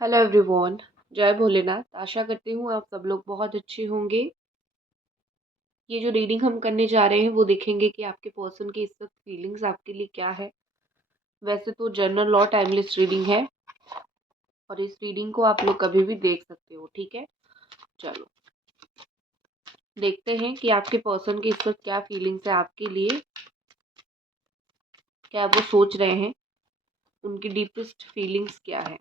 Hello everyone. जय भोलेनाथ। आशा करती हूँ आप सब लोग बहुत अच्छे होंगे। ये जो रीडिंग हम करने जा रहे हैं वो देखेंगे कि आपके पर्सन की इस वक्त फीलिंग्स आपके लिए क्या है। वैसे तो जनरल लॉ टाइमलेस रीडिंग है और इस रीडिंग को आप लोग कभी भी देख सकते हो, ठीक है। चलो देखते हैं कि आपके पर्सन की इस वक्त क्या फीलिंग्स है आपके लिए, क्या वो सोच रहे हैं, उनकी डीपेस्ट फीलिंग्स क्या है।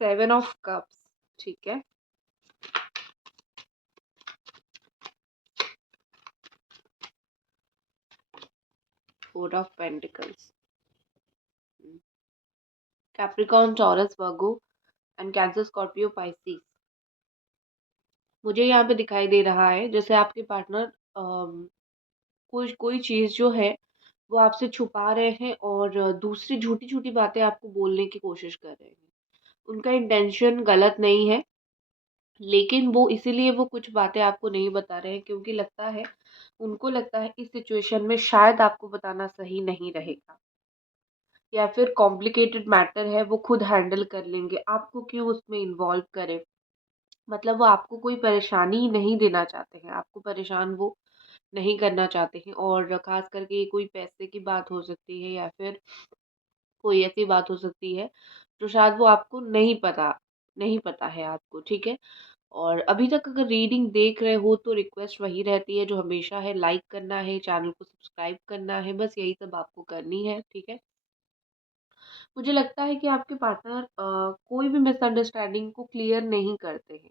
7 ऑफ कप्स, ठीक है। 4 of pentacles, Capricorn, taurus, Virgo and cancer, Scorpio, Pisces. मुझे यहाँ पे दिखाई दे रहा है जैसे आपके पार्टनर कोई कोई चीज़ जो है वो आपसे छुपा रहे हैं और दूसरी झूठी झूठी बातें आपको बोलने की कोशिश कर रहे हैं। उनका इंटेंशन गलत नहीं है, लेकिन वो इसीलिए वो कुछ बातें आपको नहीं बता रहे हैं क्योंकि उनको लगता है इस सिचुएशन में शायद आपको बताना सही नहीं रहेगा, या फिर कॉम्प्लिकेटेड मैटर है वो खुद हैंडल कर लेंगे, आपको क्यों उसमें इन्वॉल्व करें। मतलब वो आपको कोई परेशानी नहीं देना चाहते हैं, आपको परेशान वो नहीं करना चाहते हैं। और ख़ास करके ये कोई पैसे की बात हो सकती है या फिर कोई ऐसी बात हो सकती है जो शायद वो आपको नहीं पता है आपको, ठीक है। और अभी तक अगर रीडिंग देख रहे हो तो रिक्वेस्ट वही रहती है जो हमेशा है, लाइक करना है, चैनल को सब्सक्राइब करना है, बस यही सब आपको करनी है, ठीक है। मुझे लगता है कि आपके पार्टनर कोई भी मिसअंडरस्टैंडिंग को क्लियर नहीं करते हैं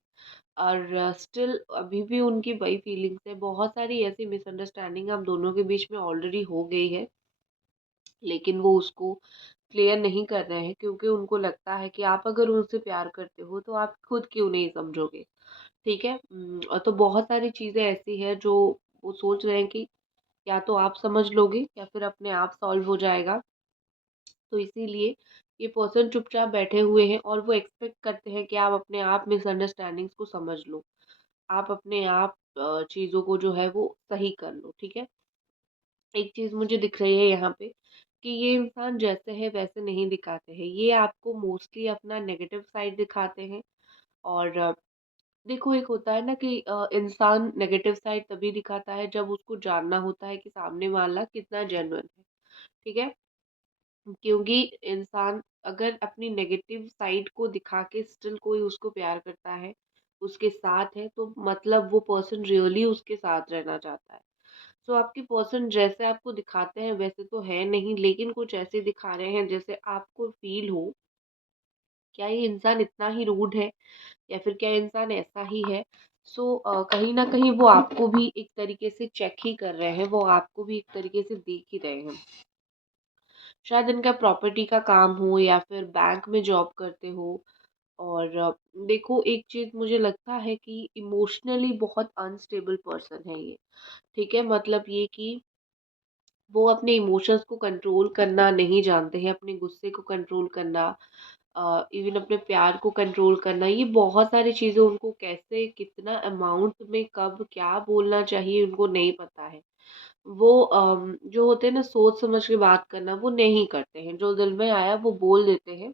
और स्टिल अभी भी उनकी वही फीलिंग्स है। बहुत सारी ऐसी मिसअंडरस्टैंडिंग हम दोनों के बीच में ऑलरेडी हो गई है, लेकिन वो उसको क्लियर नहीं कर रहे हैं क्योंकि उनको लगता है कि आप अगर उनसे प्यार करते हो तो आप खुद क्यों नहीं समझोगे, ठीक है। और तो बहुत सारी चीज़ें ऐसी हैं जो वो सोच रहे हैं कि या तो आप समझ लोगे या फिर अपने आप सॉल्व हो जाएगा। तो इसीलिए ये पर्सन चुपचाप बैठे हुए हैं और वो एक्सपेक्ट करते हैं कि आप अपने आप मिसअंडरस्टैंडिंग्स को समझ लो, आप अपने आप चीज़ों को जो है वो सही कर लो, ठीक है। एक चीज़ मुझे दिख रही है यहाँ पे कि ये इंसान जैसे है वैसे नहीं दिखाते हैं, ये आपको मोस्टली अपना नेगेटिव साइड दिखाते हैं। और देखो एक होता है ना कि इंसान नेगेटिव साइड तभी दिखाता है जब उसको जानना होता है कि सामने वाला कितना जेन्युइन है, ठीक है। क्योंकि इंसान अगर अपनी नेगेटिव साइड को दिखा के स्टिल कोई उसको प्यार करता है, उसके साथ है, तो मतलब वो पर्सन रियली उसके साथ रहना चाहता है। तो आपके पर्सन जैसे आपको दिखाते हैं वैसे तो है नहीं, लेकिन कुछ ऐसे दिखा रहे हैं जैसे आपको फील हो क्या ये इंसान इतना ही रूड है या फिर क्या इंसान ऐसा ही है। सो कहीं ना कहीं वो आपको भी एक तरीके से चेक ही कर रहे हैं, वो आपको भी एक तरीके से देख ही रहे हैं। शायद इनका प्रॉपर्टी का काम हो या फिर बैंक में जॉब करते हो। और देखो एक चीज़ मुझे लगता है कि इमोशनली बहुत अनस्टेबल पर्सन है ये, ठीक है। मतलब ये कि वो अपने इमोशंस को कंट्रोल करना नहीं जानते हैं, अपने गुस्से को कंट्रोल करना, इवन अपने प्यार को कंट्रोल करना, ये बहुत सारी चीज़ें उनको कैसे कितना अमाउंट में कब क्या बोलना चाहिए उनको नहीं पता है। वो जो होते हैं ना सोच समझ के बात करना वो नहीं करते हैं, जो दिल में आया वो बोल देते हैं।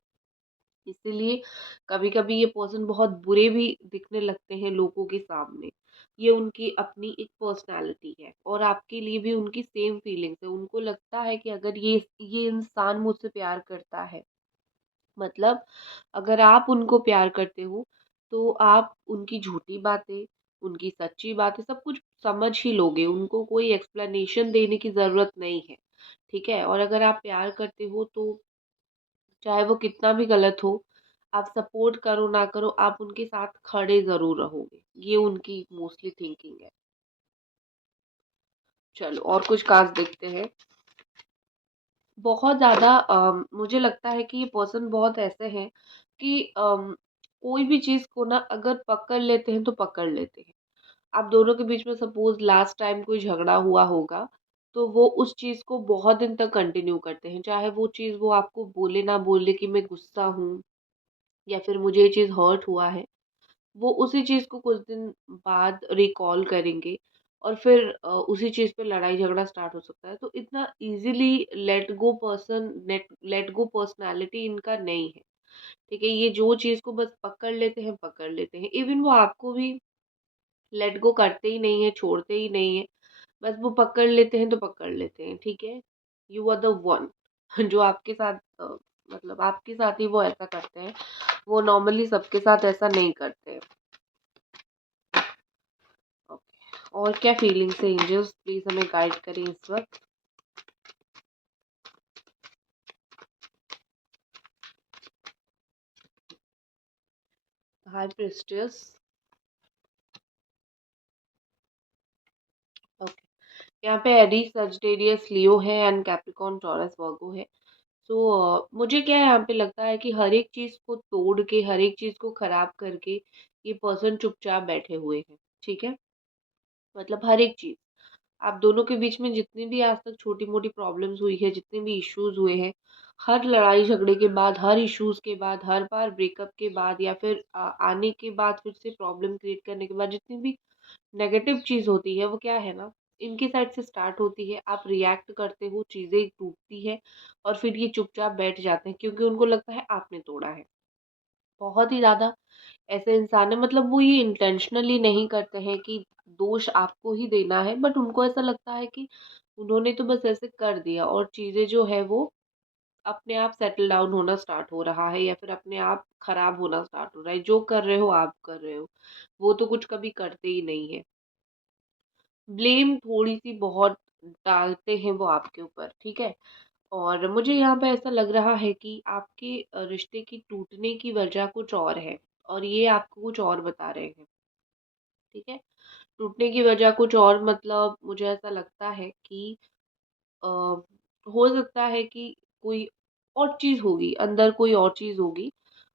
इसीलिए कभी-कभी ये पर्सन बहुत बुरे भी दिखने लगते हैं लोगों के सामने। ये उनकी अपनी एक पर्सनैलिटी है और आपके लिए भी उनकी सेम फीलिंग्स है। उनको लगता है कि अगर ये इंसान मुझसे प्यार करता है, मतलब अगर आप उनको प्यार करते हो, तो आप उनकी झूठी बातें, उनकी सच्ची बातें सब कुछ समझ ही लोगे। उनको कोई एक्सप्लेनेशन देने की ज़रूरत नहीं है, ठीक है? और अगर आप प्यार करते हो तो चाहे वो कितना भी गलत हो, आप सपोर्ट करो ना करो, आप उनके साथ खड़े ज़रूर रहोगे। ये उनकी मोस्टली थिंकिंग है। चलो और कुछ कार्ड्स देखते हैं। बहुत ज़्यादा मुझे लगता है कि ये पर्सन बहुत ऐसे हैं कि कोई भी चीज़ को ना अगर पकड़ लेते हैं तो पकड़ लेते हैं। आप दोनों के बीच में सपोज़ लास्ट टाइम कोई झगड़ा हुआ होगा तो वो उस चीज़ को बहुत दिन तक कंटिन्यू करते हैं। चाहे वो चीज़ वो आपको बोले ना बोले कि मैं गुस्सा हूँ या फिर मुझे ये चीज़ हर्ट हुआ है, वो उसी चीज़ को कुछ दिन बाद रिकॉल करेंगे और फिर उसी चीज़ पे लड़ाई झगड़ा स्टार्ट हो सकता है। तो इतना ईज़िली लेट गो पर्सनैलिटी इनका नहीं है, ठीक है? ये जो चीज़ को बस पकड़ लेते हैं, पकड़ लेते हैं। इवन वो आपको भी लेट गो करते ही नहीं है, छोड़ते ही नहीं है। बस वो पकड़ लेते हैं तो पकड़ लेते हैं, ठीक है? यू आर द वन जो आपके साथ मतलब आपके साथ ही वो ऐसा करते हैं। वो नॉर्मली सबके साथ ऐसा नहीं करते हैं। ओके, और क्या फीलिंग्स है एंजल्स, प्लीज हमें गाइड करें इस वक्त। हाई प्रिस्टियस। ओके, यहाँ पे एरीज सजिटेरियस लियो है एंड कैप्रिकॉर्न टॉरस वर्गो है। सो मुझे क्या यहाँ पे लगता है कि हर एक चीज को तोड़ के, हर एक चीज को खराब करके ये पर्सन चुपचाप बैठे हुए हैं, ठीक है? मतलब हर एक चीज, आप दोनों के बीच में जितनी भी आज तक छोटी मोटी प्रॉब्लम्स हुई है, जितने भी इश्यूज हुए हैं, हर लड़ाई झगड़े के बाद, हर इश्यूज के बाद, हर बार ब्रेकअप के बाद या फिर आने के बाद फिर से प्रॉब्लम क्रिएट करने के बाद जितनी भी नेगेटिव चीज होती है वो क्या है ना, इनकी साइड से स्टार्ट होती है। आप रिएक्ट करते हो, चीजें टूटती है और फिर ये चुपचाप बैठ जाते हैं क्योंकि उनको लगता है आपने तोड़ा है। बहुत ही ज्यादा ऐसे इंसान है, मतलब वो ये इंटेंशनली नहीं करते हैं कि दोष आपको ही देना है, बट उनको ऐसा लगता है कि उन्होंने तो बस ऐसे कर दिया और चीजें जो है वो अपने आप सेटल डाउन होना स्टार्ट हो रहा है या फिर अपने आप खराब होना स्टार्ट हो रहा है। जो कर रहे हो आप कर रहे हो, वो तो कुछ कभी करते ही नहीं है। ब्लेम थोड़ी सी बहुत डालते हैं वो आपके ऊपर, ठीक है? और मुझे यहाँ पे ऐसा लग रहा है कि आपके रिश्ते की टूटने की वजह कुछ और है और ये आपको कुछ और बता रहे हैं, ठीक है? टूटने की वजह कुछ और, मतलब मुझे ऐसा लगता है कि अ, हो सकता है कि कोई और चीज़ होगी, अंदर कोई और चीज़ होगी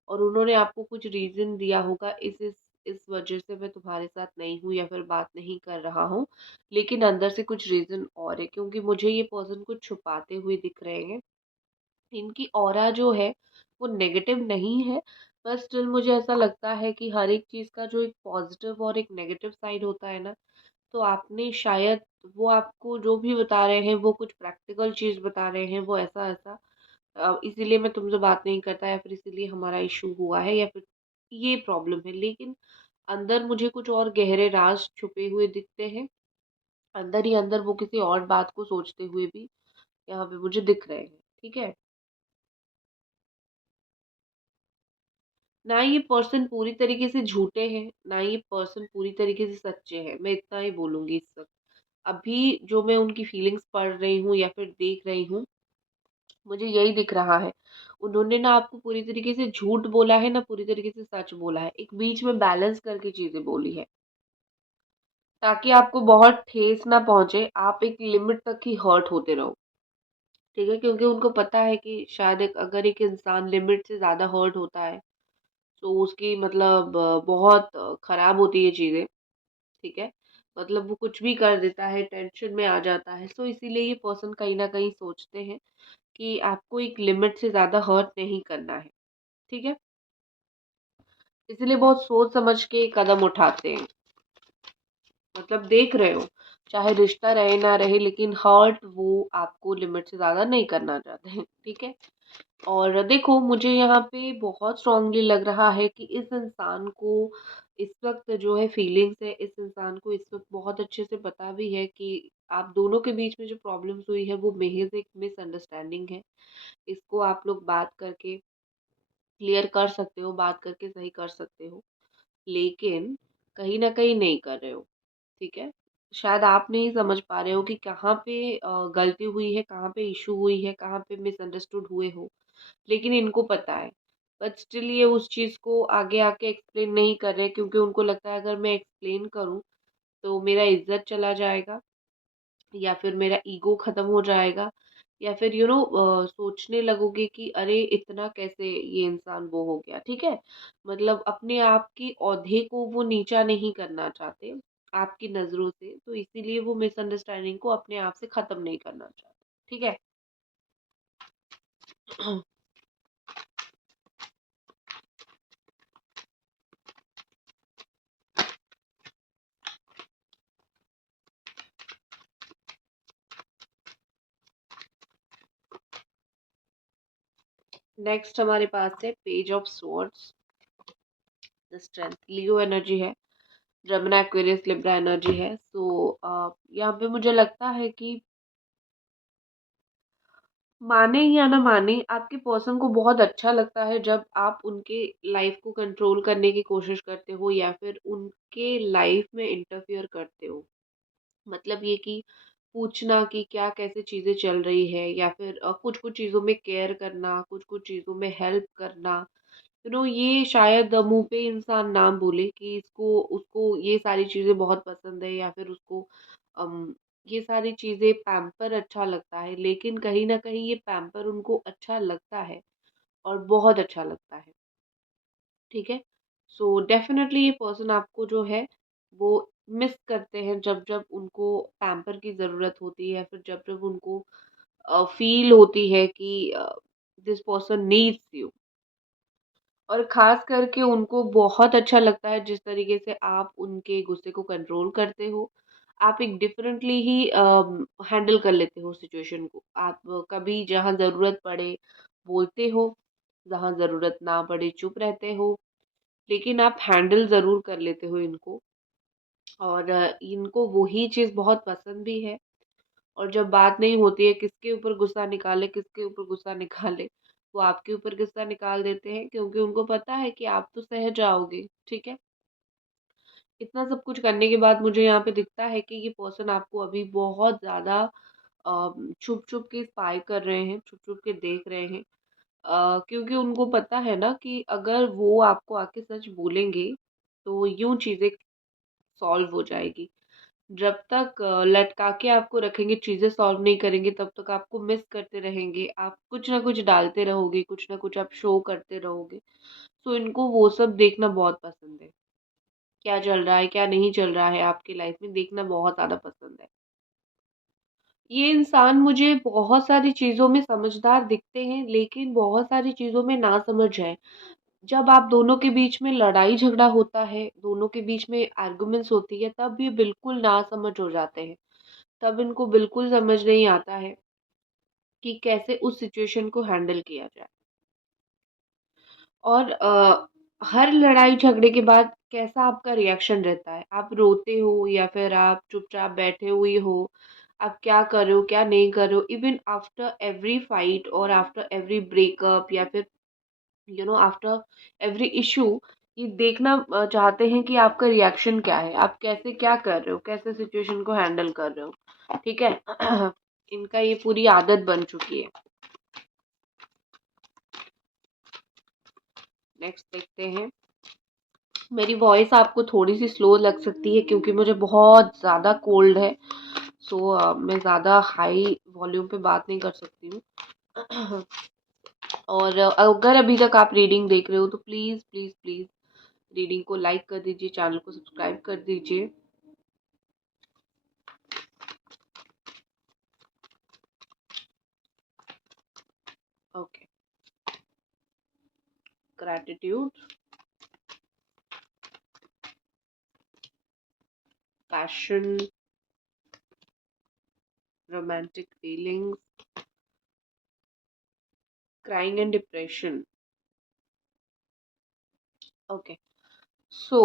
और उन्होंने आपको कुछ रीज़न दिया होगा, इस वजह से मैं तुम्हारे साथ नहीं हूँ या फिर बात नहीं कर रहा हूँ। लेकिन अंदर से कुछ रीज़न और है क्योंकि मुझे ये पर्सन कुछ छुपाते हुए दिख रहे हैं। इनकी ऑरा जो है वो नेगेटिव नहीं है, पर स्टिल मुझे ऐसा लगता है कि हर एक चीज़ का जो एक पॉजिटिव और एक नेगेटिव साइड होता है ना, तो आपने शायद, वो आपको जो भी बता रहे हैं वो कुछ प्रैक्टिकल चीज़ बता रहे हैं, वो ऐसा ऐसा इसीलिए मैं तुमसे बात नहीं करता या फिर इसीलिए हमारा इशू हुआ है या फिर ये प्रॉब्लम है। लेकिन अंदर मुझे कुछ और गहरे राज छुपे हुए दिखते हैं। अंदर ही अंदर वो किसी और बात को सोचते हुए भी यहाँ पे मुझे दिख रहे हैं, ठीक है? ना ये पर्सन पूरी तरीके से झूठे हैं, ना ये पर्सन पूरी तरीके से सच्चे हैं। मैं इतना ही बोलूँगी इस वक़्त। अभी जो मैं उनकी फीलिंग्स पढ़ रही हूँ या फिर देख रही हूँ, मुझे यही दिख रहा है। उन्होंने ना आपको पूरी तरीके से झूठ बोला है, ना पूरी तरीके से सच बोला है। एक बीच में बैलेंस करके चीज़ें बोली है, ताकि आपको बहुत ठेस ना पहुँचे, आप एक लिमिट तक ही हर्ट होते रहो। ठीक है? क्योंकि उनको पता है कि शायद अगर एक इंसान लिमिट से ज़्यादा हर्ट होता है, तो उसकी मतलब बहुत खराब होती है चीज़ें, ठीक है? मतलब वो कुछ भी कर देता है, टेंशन में आ जाता है। सो इसीलिए ये पर्सन कहीं न कहीं सोचते हैं कि आपको एक लिमिट से ज़्यादा हर्ट नहीं करना है, ठीक है? इसलिए बहुत सोच समझ के कदम उठाते हैं। मतलब देख रहे हो, चाहे रिश्ता रहे ना रहे, लेकिन हर्ट वो आपको लिमिट से ज़्यादा नहीं करना चाहते हैं, ठीक है? और देखो, मुझे यहाँ पे बहुत स्ट्रांगली लग रहा है कि इस इंसान को इस वक़्त जो है फीलिंग्स है, इस इंसान को इस वक़्त बहुत अच्छे से पता भी है कि आप दोनों के बीच में जो प्रॉब्लम्स हुई है वो महज़ एक मिसअंडरस्टैंडिंग है। इसको आप लोग बात करके क्लियर कर सकते हो, बात करके सही कर सकते हो, लेकिन कहीं न कहीं नहीं कर रहे हो, ठीक है? शायद आप नहीं समझ पा रहे हो कि कहाँ पे गलती हुई है, कहाँ पे इश्यू हुई है, कहाँ पे मिसअंडरस्टूड हुए हो, लेकिन इनको पता है। बट स्टिल ये उस चीज़ को आगे आके एक्सप्लेन नहीं कर रहे क्योंकि उनको लगता है अगर मैं एक्सप्लेन करूँ, तो मेरा इज़्ज़त चला जाएगा या फिर मेरा ईगो ख़त्म हो जाएगा या फिर सोचने लगोगे कि अरे! इतना कैसे ये इंसान वो हो गया, ठीक है? मतलब अपने आप की औधे को वो नीचा नहीं करना चाहते। आपकी नज़रों से, तो इसीलिए वो मिसअंडरस्टैंडिंग को अपने आप से ख़त्म नहीं करना चाहते। ठीक है? नेक्स्ट हमारे पास है page of swords, the strength. Leo energy है, जेमिनी, एक्वेरियस, लिब्रा एनर्जी है। सो यहाँ पे मुझे लगता है कि माने या ना माने, आपके पर्सन को बहुत अच्छा लगता है जब आप उनके लाइफ को कंट्रोल करने की कोशिश करते हो या फिर उनके लाइफ में इंटरफियर करते हो। मतलब ये कि पूछना कि क्या कैसे चीज़ें चल रही है, या फिर कुछ-कुछ चीज़ों में केयर करना, कुछ-कुछ चीज़ों में हेल्प करना। ये शायद मुँह पे इंसान ना बोले कि इसको उसको ये सारी चीज़ें बहुत पसंद है, या फिर उसको ये सारी चीज़ें पैम्पर अच्छा लगता है, लेकिन कहीं न कहीं ये पैम्पर उनको अच्छा लगता है और बहुत अच्छा लगता है। ठीक है? सो डेफ़िनेटली ये पर्सन आपको जो है वो मिस करते हैं जब-जब उनको पैम्पर की ज़रूरत होती है, या फिर जब-जब उनको फ़ील होती है कि दिस पर्सन नीड्स यू। और ख़ास करके उनको बहुत अच्छा लगता है जिस तरीके से आप उनके गुस्से को कंट्रोल करते हो। आप एक डिफ़रेंटली ही हैंडल कर लेते हो सिचुएशन को। आप कभी जहाँ ज़रूरत पड़े बोलते हो, जहाँ ज़रूरत ना पड़े चुप रहते हो, लेकिन आप हैंडल ज़रूर कर लेते हो इनको। और इनको वही चीज़ बहुत पसंद भी है। और जब बात नहीं होती है किसके ऊपर गुस्सा निकाले, किसके ऊपर गुस्सा निकाले, वो आपके ऊपर गुस्सा निकाल देते हैं, क्योंकि उनको पता है कि आप तो सह जाओगे। ठीक है? इतना सब कुछ करने के बाद मुझे यहाँ पे दिखता है कि ये पर्सन आपको अभी बहुत ज़्यादा छुप-छुप के स्पाई कर रहे हैं, छुप-छुप के देख रहे हैं। क्योंकि उनको पता है ना कि अगर वो आपको आके सच बोलेंगे, तो यूँ चीज़ें सॉल्व हो जाएगी। जब तक लटका के आपको रखेंगे, चीज़ें सॉल्व नहीं करेंगे, तब तक आपको मिस करते रहेंगे। आप कुछ ना कुछ डालते रहोगे, कुछ ना कुछ आप शो करते रहोगे। सो इनको वो सब देखना बहुत पसंद है। क्या चल रहा है, क्या नहीं चल रहा है आपकी लाइफ में, देखना बहुत ज़्यादा पसंद है। ये इंसान मुझे बहुत सारी चीज़ों में समझदार दिखते हैं, लेकिन बहुत सारी चीज़ों में नासमझ है। जब आप दोनों के बीच में लड़ाई झगड़ा होता है, दोनों के बीच में आर्गुमेंट्स होती है, तब ये बिल्कुल नासमझ हो जाते हैं। तब इनको बिल्कुल समझ नहीं आता है कि कैसे उस सिचुएशन को हैंडल किया जाए। और हर लड़ाई झगड़े के बाद कैसा आपका रिएक्शन रहता है? आप रोते हो या फिर आप चुपचाप बैठे हुए हो? आप क्या कर रहे हो, क्या नहीं कर रहे हो? इवन आफ्टर एवरी फाइट और आफ्टर एवरी ब्रेकअप, या फिर आफ्टर एवरी इश्यू, ये देखना चाहते हैं कि आपका रिएक्शन क्या है? आप कैसे क्या कर रहे हो? कैसे सिचुएशन को हैंडल कर रहे हो? ठीक है? इनका ये पूरी आदत बन चुकी है। नेक्स्ट देखते हैं। मेरी वॉइस आपको थोड़ी-सी स्लो लग सकती है क्योंकि मुझे बहुत ज़्यादा कोल्ड है। सो मैं ज़्यादा हाई वॉल्यूम पे बात नहीं कर सकती हूँ। और अगर अभी तक आप रीडिंग देख रहे हो तो प्लीज़, प्लीज़, प्लीज़ रीडिंग को लाइक कर दीजिए, चैनल को सब्सक्राइब कर दीजिए। Okay. Gratitude, passion, romantic feelings, crying and depression. Okay. So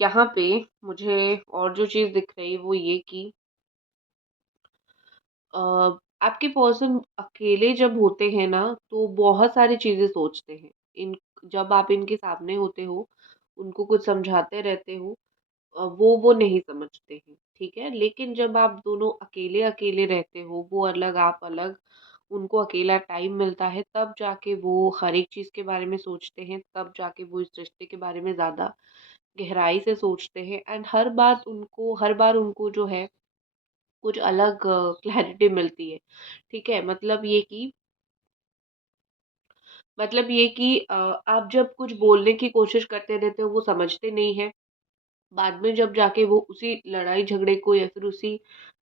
यहाँ पे मुझे और जो चीज़ दिख रही है वो ये कि अ, आपके पर्सन अकेले जब होते हैं ना, तो बहुत सारी चीज़ें सोचते हैं। इन जब आप इनके सामने होते हो, उनको कुछ समझाते रहते हो, वो नहीं समझते हैं, ठीक है? लेकिन जब आप दोनों अकेले-अकेले रहते हो, वो अलग, आप अलग, उनको अकेला टाइम मिलता है, तब जाके वो हर एक चीज़ के बारे में सोचते हैं, तब जाके वो इस रिश्ते के बारे में ज़्यादा गहराई से सोचते हैं। एंड हर बार उनको जो है कुछ अलग क्लैरिटी मिलती है। ठीक है? मतलब ये कि आप जब कुछ बोलने की कोशिश करते रहते हो वो समझते नहीं हैं। बाद में जब जाके वो उसी लड़ाई झगड़े को या फिर उसी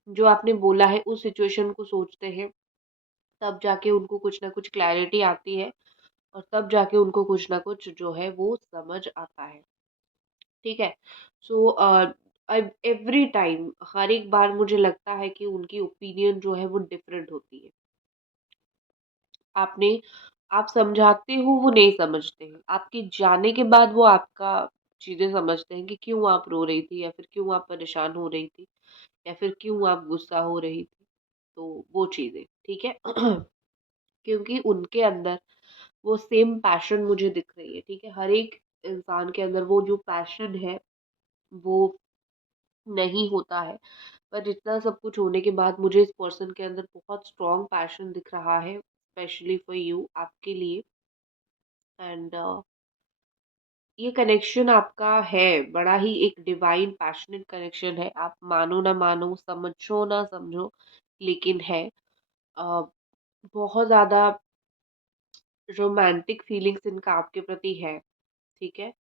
जो आपने बोला है उस सिचुएशन को सोचते हैं, तब जाके उनको कुछ ना कुछ क्लैरिटी आती है और तब जाके उनको कुछ ना कुछ जो है वो समझ आता है। ठीक है? सो एवरी टाइम हर एक बार मुझे लगता है कि उनकी ओपिनियन जो है वो डिफरेंट होती है। आपने आप समझाते हो वो नहीं समझते हैं। आपके जाने के बाद वो आपका चीज़ें समझते हैं कि क्यों आप रो रही थी या फिर क्यों आप परेशान हो रही थी या फिर क्यों आप गुस्सा हो रही थी। तो वो चीज़ें, ठीक है? क्योंकि उनके अंदर वो सेम पैशन मुझे दिख रही है, ठीक है? हर एक इंसान के अंदर वो जो पैशन है वो नहीं होता है। पर इतना सब कुछ होने के बाद मुझे इस पर्सन के अंदर बहुत स्ट्रॉन्ग पैशन दिख रहा है, स्पेशली फॉर यू, आपके लिए। एंड ये कनेक्शन आपका है बड़ा ही एक डिवाइन पैशनेट कनेक्शन है। आप मानो ना मानो, समझो ना समझो, लेकिन है। अ, बहुत ज़्यादा रोमांटिक फीलिंग्स इनका आपके प्रति है, ठीक है?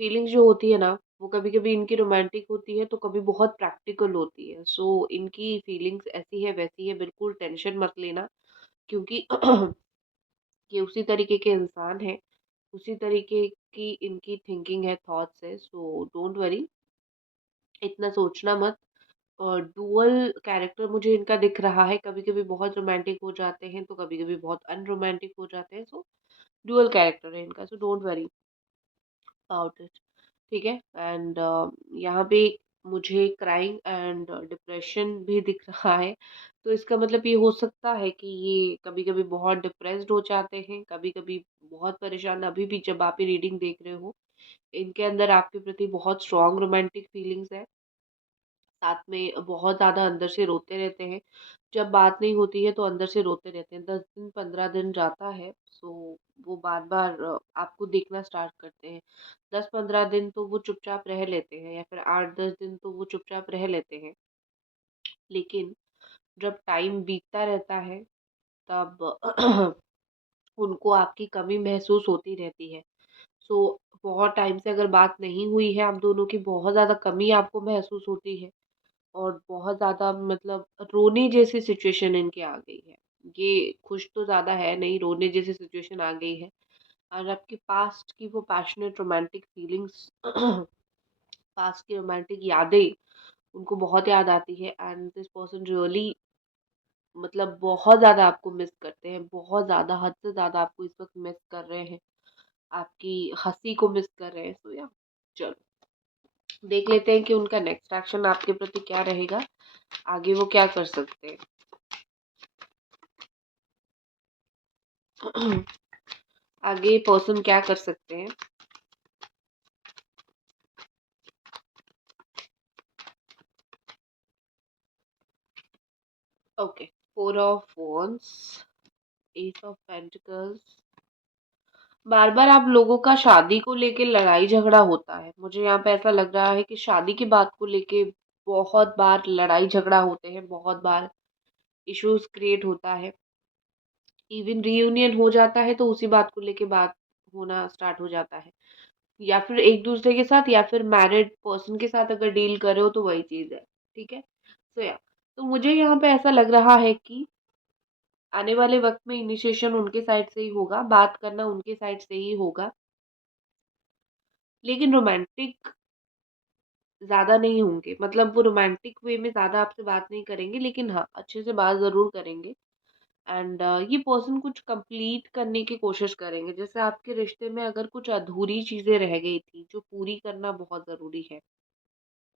फीलिंग्स जो होती है ना, वो कभी-कभी इनकी रोमांटिक होती है, तो कभी बहुत प्रैक्टिकल होती है। सो इनकी फीलिंग्स ऐसी है, वैसी है, बिल्कुल टेंशन मत लेना, क्योंकि ये उसी तरीके के इंसान हैं, उसी तरीके की इनकी थिंकिंग है, थॉट्स है। सो डोंट वरी, इतना सोचना मत। और डुअल कैरेक्टर मुझे इनका दिख रहा है, कभी-कभी बहुत रोमांटिक हो जाते हैं, तो कभी-कभी बहुत अनरोमांटिक हो जाते हैं। सो डुअल कैरेक्टर है इनका, so don't worry about it. ठीक है? एंड यहाँ पे मुझे क्राइंग एंड डिप्रेशन भी दिख रहा है। तो इसका मतलब ये हो सकता है कि ये कभी-कभी बहुत डिप्रेस्ड हो जाते हैं, कभी-कभी बहुत परेशान, अभी भी जब आप ये रीडिंग देख रहे हो, इनके अंदर आपके प्रति बहुत स्ट्रॉन्ग रोमांटिक फीलिंग्स है। साथ में बहुत ज़्यादा अंदर से रोते रहते हैं। जब बात नहीं होती है तो अंदर से रोते रहते हैं। 10 दिन 15 दिन जाता है, सो वो बार-बार आपको देखना स्टार्ट करते हैं। 10-15 दिन तो वो चुपचाप रह लेते हैं या फिर 8-10 दिन तो वो चुपचाप रह लेते हैं। लेकिन जब टाइम बीतता रहता है तब उनको आपकी कमी महसूस होती रहती है। सो बहुत टाइम से अगर बात नहीं हुई है आप दोनों की, बहुत ज़्यादा कमी आपको महसूस होती है। और बहुत ज़्यादा मतलब रोने जैसी सिचुएशन इनकी आ गई है। ये खुश तो ज़्यादा है नहीं, रोने जैसी सिचुएशन आ गई है। और आपके पास्ट की वो पैशनेट रोमांटिक फीलिंग्स पास्ट की रोमांटिक यादें उनको बहुत याद आती है। एंड दिस पर्सन रियली मतलब बहुत ज़्यादा आपको मिस करते हैं, बहुत ज़्यादा, हद से ज़्यादा आपको इस वक़्त मिस कर रहे हैं। आपकी हँसी को मिस कर रहे हैं। सो या चलो देख लेते हैं कि उनका नेक्स्ट एक्शन आपके प्रति क्या रहेगा, आगे वो क्या कर सकते हैं। आगे पर्सन क्या कर सकते हैं। Okay, 4 of wands, ace of pentacles. बार बार आप लोगों का शादी को लेके लड़ाई झगड़ा होता है। मुझे यहाँ पे ऐसा लग रहा है कि शादी की बात को लेके बहुत बार लड़ाई झगड़ा होते हैं, बहुत बार इश्यूज क्रिएट होता है। इवन रीयूनियन हो जाता है तो उसी बात को लेके बात होना स्टार्ट हो जाता है, या फिर एक दूसरे के साथ या फिर मैरिड पर्सन के साथ अगर डील कर रहे हो तो वही चीज़ है। ठीक है? सो या तो मुझे यहाँ पे ऐसा लग रहा है कि आने वाले वक्त में इनिशिएशन उनके साइड से ही होगा, बात करना उनके साइड से ही होगा, लेकिन रोमांटिक ज़्यादा नहीं होंगे। मतलब वो रोमांटिक वे में ज़्यादा आपसे बात नहीं करेंगे, लेकिन हाँ, अच्छे से बात ज़रूर करेंगे। एंड ये पर्सन कुछ कंप्लीट करने की कोशिश करेंगे। जैसे आपके रिश्ते में अगर कुछ अधूरी चीज़ें रह गई थी, जो पूरी करना बहुत ज़रूरी है।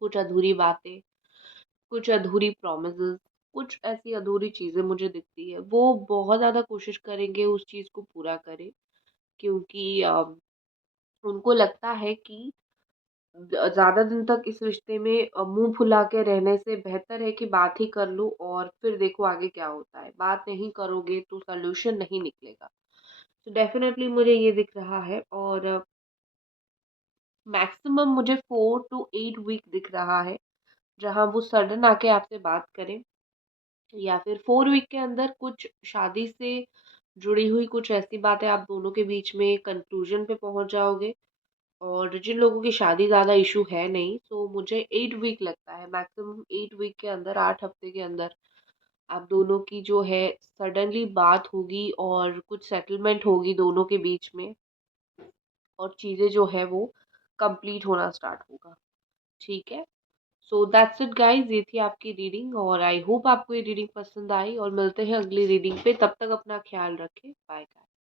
कुछ अधूरी बातें, कुछ अधूरी प्रॉमिसेस, कुछ ऐसी अधूरी चीज़ें मुझे दिखती है। वो बहुत ज़्यादा कोशिश करेंगे उस चीज़ को पूरा करें, क्योंकि उनको लगता है कि ज़्यादा दिन तक इस रिश्ते में मुँह फुला के रहने से बेहतर है कि बात ही कर लो और फिर देखो आगे क्या होता है। बात नहीं करोगे तो सॉल्यूशन नहीं निकलेगा। तो डेफ़िनेटली मुझे ये दिख रहा है। और मैक्सिमम मुझे 4 टू 8 वीक दिख रहा है, जहाँ वो सडन आके आपसे बात करें, या फिर 4 वीक के अंदर कुछ शादी से जुड़ी हुई कुछ ऐसी बातें आप दोनों के बीच में कंक्लूजन पे पहुँच जाओगे और जिन लोगों की शादी ज़्यादा इशू है नहीं, तो मुझे 8 वीक लगता है, मैक्सिमम 8 वीक के अंदर, 8 हफ्ते के अंदर आप दोनों की जो है सडनली बात होगी और कुछ सेटलमेंट होगी दोनों के बीच में, और चीज़ें जो है वो कंप्लीट होना स्टार्ट होगा। ठीक है? सो दैट्स इट गाइस, ये थी आपकी रीडिंग, और आई होप आपको ये रीडिंग पसंद आई, और मिलते हैं अगली रीडिंग पे। तब तक अपना ख्याल रखें। Bye guys.